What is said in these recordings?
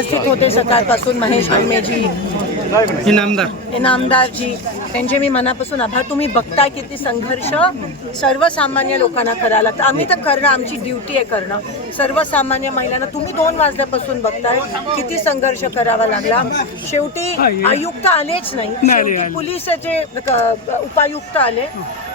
उपस्थित होते सकाळपासून महेश आंबेजी इनामदारजी, त्यांचे मी मनापासून आभार. तुम्ही बघताय किती संघर्ष सर्वसामान्य लोकांना करायला लागतं. आम्ही तर करणं, आमची ड्युटी आहे करणं. सर्वसामान्य महिलांना तुम्ही 2 वाजल्यापासून बघताय किती संघर्ष करावा लागला. शेवटी आयुक्त आलेच नाही, शेवटी पोलिसाचे उपायुक्त आले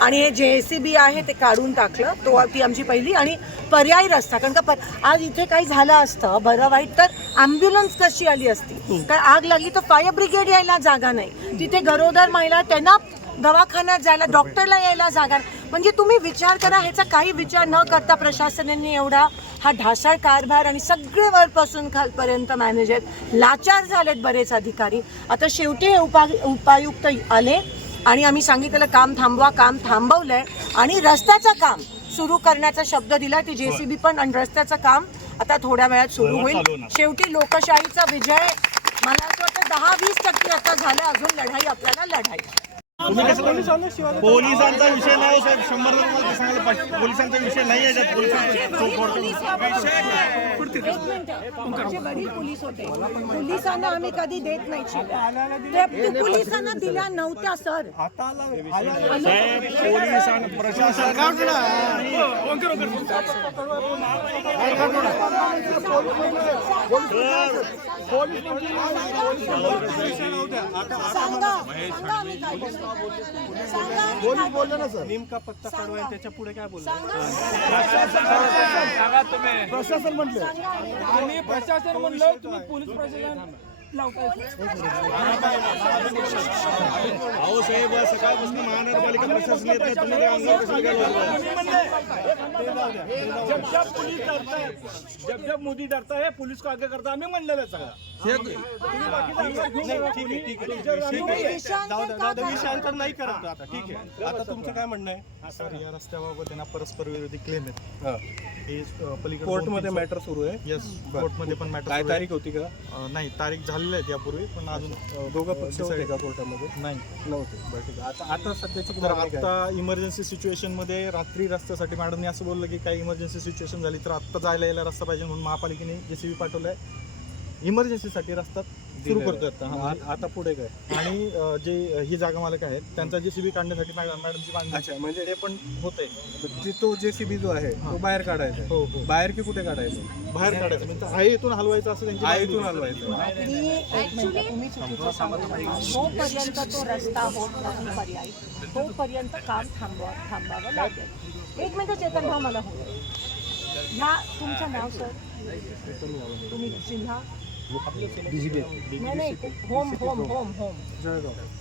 आणि हे JCB आहे ते काढून टाकलं. ती आमची पहिली आणि पर्यायी रस्ता. कारण का आज इथे काही झालं असतं बरं वाईट तर ॲम्ब्युलन्स कशी आली असती. कारण आग लागली तर फायर ब्रिगेड यायला जागा नाही, तिथे गरोदर महिला त्यांना दवाखान्यात जायला डॉक्टरला यायला जागा नाही. म्हणजे तुम्ही विचार करा, ह्याचा काही विचार न करता प्रशासनाने एवढा हा ढासाळ कारभार आणि सगळे वरपासून खालपर्यंत मॅनेजर लाचार झालेत बरेच अधिकारी. आता शेवटी हे उपायुक्त आले आणि आम्ही सांगितलेलं काम थांबवा, काम थांबवलंय आणि रस्त्याचं काम सुरू करण्याचा शब्द दिला. ते JCB पण आणि रस्त्याचं काम आता थोड्या वेळात सुरू होईल. शेवटी लोकशाहीचा विजय मला असं वाटतं 10-20% आता झालं. अजून लढाई आपल्याला लढाई. पोलिसांचा विषय नाही साहेब, 100 सांगायला पोलिसांचा विषय नाही आहे. पोलीस होते, पोलिसांना आम्ही कधी देत नाही. ते पोलिसांना दिल्या नव्हत्या सर. पोलीस बोलले ना सर, नेमका पत्ता काढवाय त्याच्या पुढे काय बोलला प्रशासन म्हटलं. तुम्ही प्रशासन म्हणलं, तुम्ही पोलीस प्रशासन अहो साहेब, सकाळपासून महानगरपालिका प्रशासन येत नाही, तुम्ही जब मोदी डरता है पुलिस को आगे करता, आम्ही म्हणलेलं सगळं. विषयांतर नाही करत आता. ठीक आहे, आता तुमचं काय म्हणणं आहे सर? या रस्त्याबाबत त्यांना परस्पर विरोधी क्लेम आहेत. कोर्टमध्ये मॅटर सुरू आहे. येस, कोर्टमध्ये पण मॅटर. काय तारीख होती का? नाही, तारीख झालेली आहे यापूर्वी, पण अजून दोघं पक्ष होते का कोर्टामध्ये? नाही नव्हते. बरं, ठीक आहे. आता सध्याची तर आता इमर्जन्सी सिच्युएशन मध्ये रात्री रस्त्यासाठी मॅडमने असं बोललं की काही इमर्जन्सी सिच्युएशन झाली तर आत्ता जायला यायला रस्ता पाहिजे, म्हणून महापालिकेने JCB पाठवलाय. इमर्जन्सीसाठी रस्ता सुरू करतोय आता पुढे काय? आणि जे ही जागा मालक आहेत त्यांचा JCB काढण्यासाठी मॅडमची मागणी. अच्छा, म्हणजे ते पण होतंय. तो JCB जो आहे तो बाहेर काढायचा. हो हो, बाहेर की कुठे काढायचं? बाहेर काढायचं म्हणजे आहे इथून हलवायचं असं त्यांची मागणी इथून होती. हलवायचं. तुम्ही चुकीचं सांगता. जोपर्यंत तो रस्ता होत नाही पर्यायी, तोपर्यंत काम थांबावं लागेल. एक मिनिट चेतन भाऊ, मला हो ह्या तुमचं नाव सर? तुम्ही जिल्हा? नाही, होम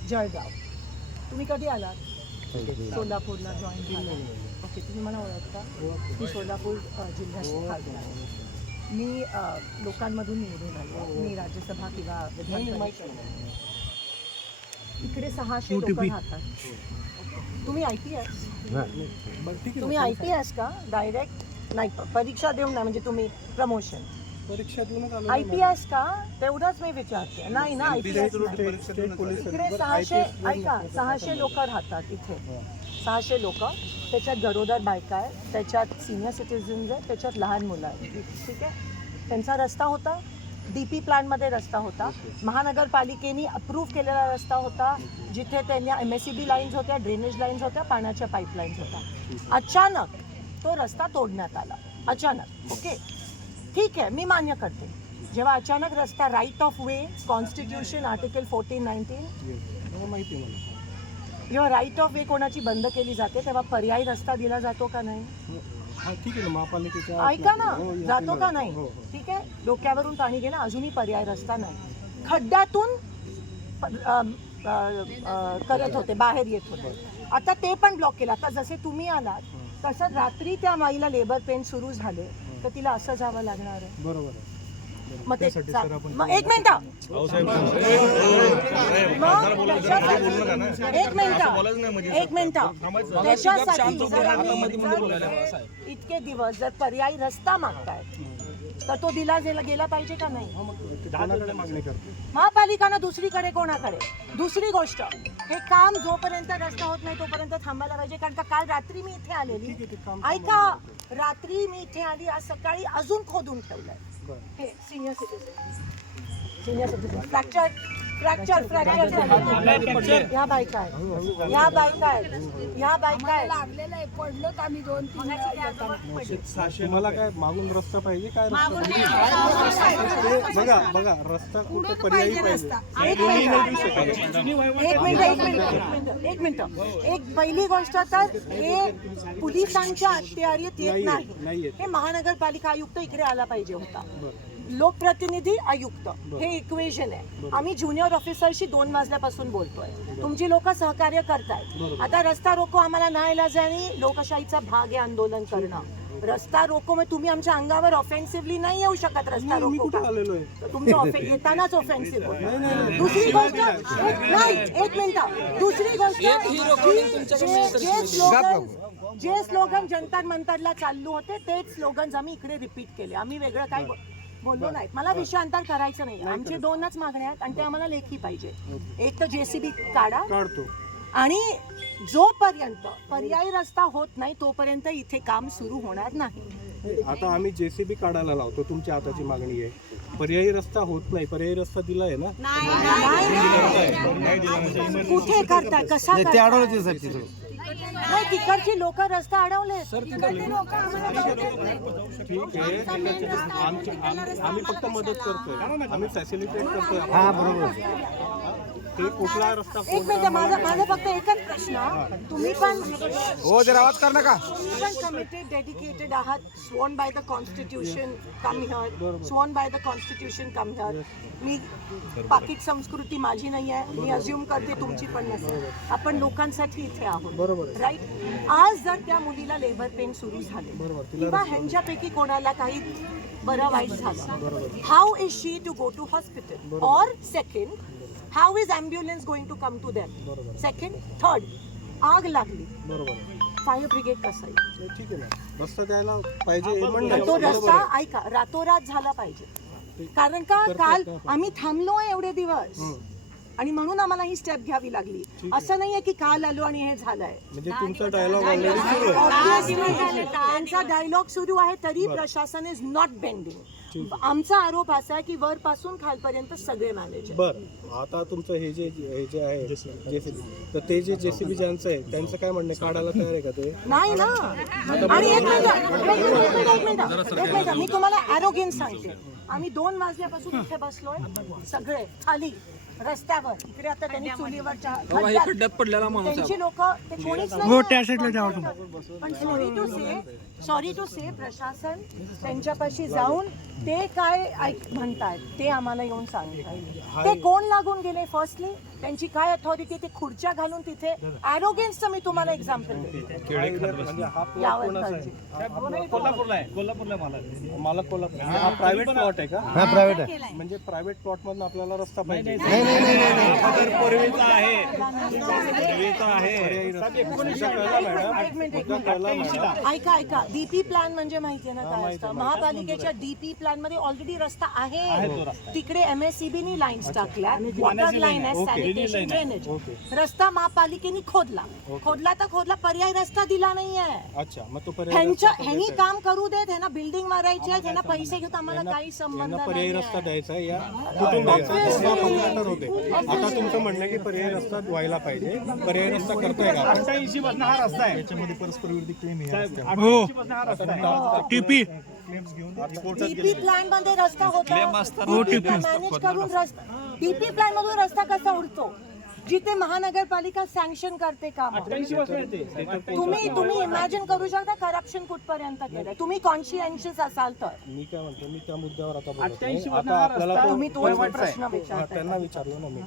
जळगाव. तुम्ही कधी आलात? सोलापूरला जॉईन झाला. ओके, तुम्ही मला ओळखता? मी सोलापूर जिल्ह्याची खासदार आहे. मी लोकांमधून निवडून आलो. मी राज्यसभा किंवा विधान इकडे 600 लोक राहतात. तुम्ही IPS? तुम्ही IPS का? डायरेक्ट नाही, परीक्षा देऊन नाही, म्हणजे तुम्ही प्रमोशन परीक्षा देऊनच IPS का? तेवढंच मी विचारते. नाही ना, IPS इकडे 600 लोक राहतात इथे. 600 लोक, त्याच्यात गरोदर बायका आहे, त्याच्यात सिनियर सिटीजन्स आहे, त्याच्यात लहान मुलं आहेत. ठीक आहे, त्यांचा रस्ता होता, DP प्लॅनमध्ये रस्ता होता, महानगरपालिकेने अप्रूव्ह केलेला रस्ता होता, जिथे त्यांच्या MSCB लाईन्स होत्या, ड्रेनेज लाईन्स होत्या, पाण्याच्या पाईपलाईन्स होत्या. अचानक तो रस्ता तोडण्यात आला, अचानक. ओके, ठीक आहे, मी मान्य करते. जेव्हा अचानक रस्ता right of way, constitution article 14-19, माहिती मला. जेव्हा राईट ऑफ वे कोणाची बंद केली जाते तेव्हा पर्यायी रस्ता दिला जातो का नाही? ठीक आहे ना, महापालिकेच्या ऐका ना, जातो का नाही? ठीक आहे, डोक्यावरून पाणी गेलं, अजूनही पर्याय रस्ता नाही. खड्ड्यातून करत होते, बाहेर येत होते. आता ते पण ब्लॉक केलं. आता जसे तुम्ही आलात तसं रात्री त्या माईला लेबर पेन सुरू झाले तर तिला असं जावं लागणार आहे. बरोबर आहे. मग ते एक मिनिट त्याच्यासाठी इतके दिवस जर पर्यायी रस्ता मागतायत तर तो दिला गेला पाहिजे का नाही? महापालिकांना दुसरीकडे कोणाकडे? दुसरी गोष्ट, हे काम जोपर्यंत रस्ता होत नाही तोपर्यंत थांबायला पाहिजे. कारण का काल रात्री मी इथे आलेली, ऐका, रात्री मी इथे आली, आज सकाळी अजून खोदून ठेवलंय. हे सिनियर सिटीजन फ्रॅक्चर ह्या बायका आहेत लागलेलं आहे, पडलो तर आम्ही 2-3 तुम्हाला काय मागून रस्ता पाहिजे काय रस्ता बघा रस्ता कुठं पर्यायी पाहिजे. एक मिनिट एक पहिली गोष्ट तर हे पोलिसांच्या अखत्यारीत येत नाही. हे महानगरपालिका आयुक्त इकडे आला पाहिजे होता. लोकप्रतिनिधी आयुक्त हे इक्वेशन आहे. आम्ही ज्युनियर ऑफिसरशी 2 वाजल्यापासून बोलतोय. तुमची लोक सहकार्य करतायत. आता रस्ता रोको आम्हाला नाईलाजाने लोकशाहीचा भाग आहे आंदोलन करणं. रस्ता रोको मग तुम्ही आमच्या अंगावर ऑफेन्सिव्हली नाही येऊ शकत. रस्ता रोको तुमचं येतानाच ऑफेन्सिव्ह. दुसरी गोष्ट एक मिनिट दुसरी गोष्ट जे स्लोगन जंतर मंतरला चालू होते तेच स्लोगन्स आम्ही इकडे रिपीट केले. आम्ही वेगळं काय बोललो नाही. मला विषयांतर करायचं नाही. आमचे 2च मागण्या आहेत आणि ते आम्हाला लेखी पाहिजे. एक तर JCB काढतो आणि जोपर्यंत पर्यायी रस्ता होत नाही तोपर्यंत इथे काम सुरू होणार नाही. आता आम्ही JCB काढायला लावतो, तुमची आताची मागणी आहे. पर्यायी रस्ता होत नाही, पर्यायी रस्ता दिला आहे ना. कुठे करताय कसा नाही तिकडची लोक रस्ता अडवले. ठीक आहे, आम्ही फक्त मदत करतोय, आम्ही फॅसिलिटेट करतोय. हा बरोबर. ते कुठला रस्ता एक मिनिट माझा फक्त एकच प्रश्न. तुम्ही पण जरा आवाज कर नका. कमिटेड डेडिकेटेड आहात. Sworn by the constitution come here. Sworn by the constitution come here. मी पाकिट संस्कृती माझी नाही आहे. मी अज्युम करते तुमची पण नसेल. आपण लोकांसाठी इथे आहोत राईट. आज जर त्या मुलीला लेबर पेन सुरू झाले किंवा ह्यांच्यापैकी कोणाला काही बरं वाईट झालं, how is she to go to hospital? और second, how is ambulance going to come to them? Second, third, आग लागली, फायर ब्रिगेड कसं येईल? ठीक आहे ना, रस्ता द्यायला पाहिजे. तो रस्ता ऐका रातोरात झाला पाहिजे. कारण का काल आम्ही थांबलोय एवढे दिवस आणि म्हणून आम्हाला ही स्टेप घ्यावी लागली. असं नाहीये की काल आलो आणि हे झालंय. म्हणजे तुमचा डायलॉग ऑलरेडी सुरू आहे. त्यांचा डायलॉग सुरू आहे तरी प्रशासन इज नॉट बेंडिंग. आमचा आरोप असा आहे की वरपासून खालपर्यंत सगळे मॅनेज. बर, आता तुमचं हे जे आहे JCB, तर ते जे JCB ज्यांचं आहे त्यांचं काय म्हणणं, काढायला तयार आहे का ते? नाही ना. आणि एक मिनिट मी तुम्हाला ॲरोगेन्स सांगते. आम्ही 2 वाजल्यापासून इथे बसलोय सगळे खाली रस्त्यावर. इकडे आता त्यांनी चुलीवर त्यांची लोक ते कोणीच नाही. पण सॉरी टू से प्रशासन त्यांच्यापाशी जाऊन ते काय म्हणतायत ते आम्हाला येऊन सांगतायत. ते कोण लागून गेले? फर्स्टली त्यांची काय अथॉरिटी? ते खुर्च्या घालून तिथे. ॲरोगेन्सचं मी तुम्हाला एक्झाम्पल देते. मला कोल्हापूर हा प्रायव्हेट प्लॉट आहे का? हा प्रायव्हेट आहे. म्हणजे प्रायव्हेट प्लॉट मधून आपल्याला रस्ता पाहिजे. ऐका DP प्लॅन म्हणजे माहितीये ना काय असतं? महापालिकेच्या DP प्लॅन मध्ये ऑलरेडी रस्ता आहे. तिकडे MSCBनी लाईन्स टाकल्या, वॉटर लाईन आहे, सॅनिटेशन, ड्रेनेज. रस्ता महापालिकेने खोदला तर खोदला, पर्यायी रस्ता दिला नाहीये. अच्छा, मग तो ह्यांनी काम करू देत. ह्यांना बिल्डिंग मारायची आहे, ह्यांना पैसे घेऊन आम्हाला काही संबंध पर्यायी नाही. रस्ता द्यायचा या कुठून द्यायचा होते. आता तुमचं म्हणणं की पर्यायी रस्ता व्हायला पाहिजे. पर्यायी रस्ता करतोय का? 88 हा रस्ता आहे. याच्यामध्ये परस्पर विरोधी क्लेम आहे. DP प्लॅन मध्ये रस्ता होता. मॅनेज करून रस्ता DP प्लॅन मधून रस्ता कसा उडतो? जिथे महानगरपालिका सँक्शन करते काम. तुम्ही इमॅजिन करू शकता करप्शन कुठपर्यंत केलंय. तुम्ही कॉन्शियन्शियस असाल तर. मी काय म्हणतो, मी त्या मुद्द्यावर आता बोलत नाही. आता आपल्याला तुम्ही तोच प्रश्न विचारताय. त्यांना विचारलो ना मी.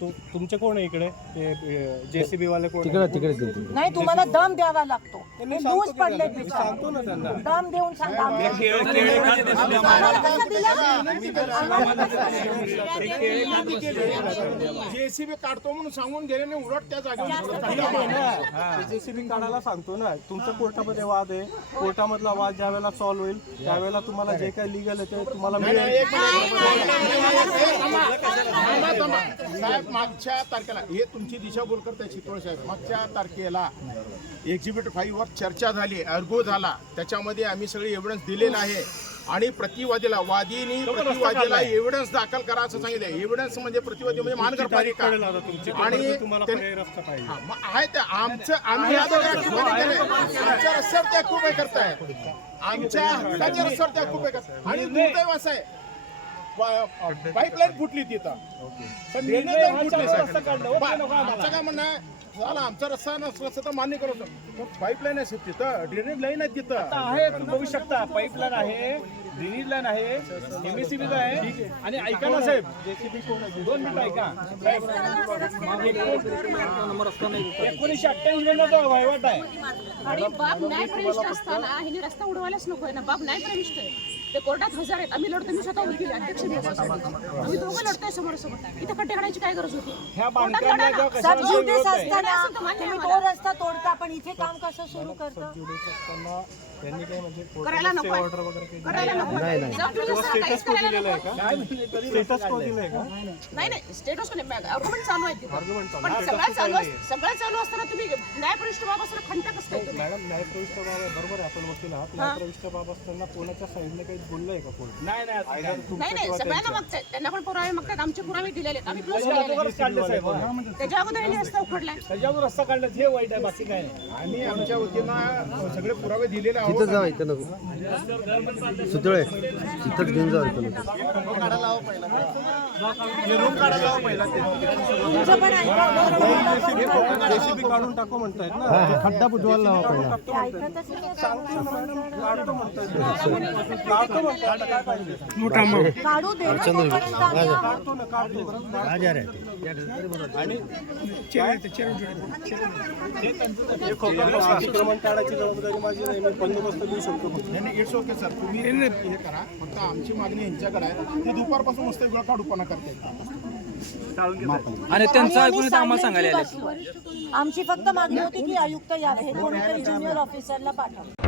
तुमचे कोण आहे इकडे? ते JCB वाले कोण? नाही, तुम्हाला दम द्यावा लागतो. हे लूज पडले सांगतो ना त्यांना. दम देऊन सांगा. JCB काढतो म्हणून सांगून गेले नाही, उलट त्या जागेवर JCB काढायला सांगतो ना. तुमचा कोर्टामध्ये वाद आहे, कोर्टामधला वाद ज्या वेळेला सॉल्व्ह होईल त्यावेळेला तुम्हाला जे काही लिगल आहे ते तुम्हाला मिळेल. साहेब मागच्या तारखेला हे तुमची दिशाभूल करताय चितोळे साहेब. मागच्या तारखेला एक्झिबिट 5 वर चर्चा झाली, अर्गो झाला. त्याच्यामध्ये आम्ही सगळे एव्हिडन्स दिलेला आहे. आणि प्रतिवादीला एव्हिडन्स दाखल करा असं सांगितलं. एव्हिडन्स म्हणजे प्रतिवादी म्हणजे महानगरपालिका आणि तुम्हाला पर्यायी रस्ता पाहिजे. हा, मग आहे ते आम्ही आमच्या रस्त्यावर ते खूप हे करताय. आमच्या हक्काच्या रस्त्यावर ते खूप हे करताय. आणि दुर्दैव असं आहे पाईपलाईन फुटली तिथं. आमचं काय म्हणणं आहे, झाला आमचा रस्ता नसला तर मान्य करतो. पाईपलाईन आहे तिथं, ड्रेनेज लाईन आहे तिथं. आहे तुम्ही बघू शकता पाईपलाईन आहे, ड्रेनेज लाईन आहे, एमएससीबी आहे. आणि ऐका ना साहेब, 2 मिनिटं ऐका. 1998 ला तो वहिवाट आहे. आणि बाब न्याय प्रविष्ट असताना हिने रस्ता उडवायलाच नको ना. बाब न्याय प्रविष्ट आहे, ते कोर्टात हजर आहेत. आम्ही लढतो, मी स्वतः वकील आहे, अध्यक्ष मी त्याच्यासाठी. आम्ही दोघं लढतोय समोरासमोर. इथं खड्डे काढायची काय गरज होती? ह्या कोर्टात बांधकामाला लढा ना. जेव्हा सब कशाला जुडीस विरोध आहे? असताना असेल तर मान्य तुम्ही आहे तो रस्ता तोडता, पण इथे काम कसं सुरू करता? त्यांनी काय म्हणजे करायला नको आहे. ऑर्डर वगैरे काही करायला नको आहे. जप्त नसताना काहीच करायला दिलेलं आहे नको. का? स्टेटस को दिलंय का? नाही स्टेटस आर्ग्युमेंट चालू आहे तिथं. पण सगळं चालू असताना तुम्ही न्यायप्रविष्ट बाब असताना खंत कसं काय तुम्ही? मॅडम न्यायप्रविष्ट बाब आहे, बरोबर आहे, आपण वकील आहात. न्यायप्रविष्ट बाब असताना कोणाच्या साईडने काही बोललंय का कोण? नाही नाही नाही सगळ्यांना मागतायत, त्यांना पण पुरावे मागतात. आमचे पुरावे दिलेले आहेत, आम्ही क्लोज केलेले अगोदरच काढले साहेब. आहेत. त्याच्या अगोदर यांनी रस्ता उखडलाय. त्याच्यावर रस्ता काढला हे वाईट आहे, बाकी काय नाही. आम्ही आमच्या वतीनं सगळे पुरावे दिलेले आहोत. सुतळे इथंच घेऊन जाऊ. तुमचं पण ऐका. जेसीबी काढून टाकू म्हणतायत ना. खड्डा बुजवायला लावा पहिला. ते ऐकतच नाही. काढतो म्हणतायत ना. काढतो म्हणतायत, काय पाहिजे? काढू दे ना तोपर्यंत आम्ही आहोत. काढतो ना, काढतो. आणि अतिक्रमण टाळायची जबाबदारी माझी नाही. मी बंदोबस्त देऊ शकतो. नाही इट्स ओके सर, तुम्ही हे करा. फक्त आमची मागणी यांच्याकडे आहे, ती दुपारपासून मस्त वेळ काढूपणा करते. आणि त्यांचं आम्ही ऐकून आम्हाला सांगायला बसलो. आमची फक्त मागणी होती की आयुक्त यावे, हे कोणीतरी ज्युनियर ऑफिसरला पाठवा.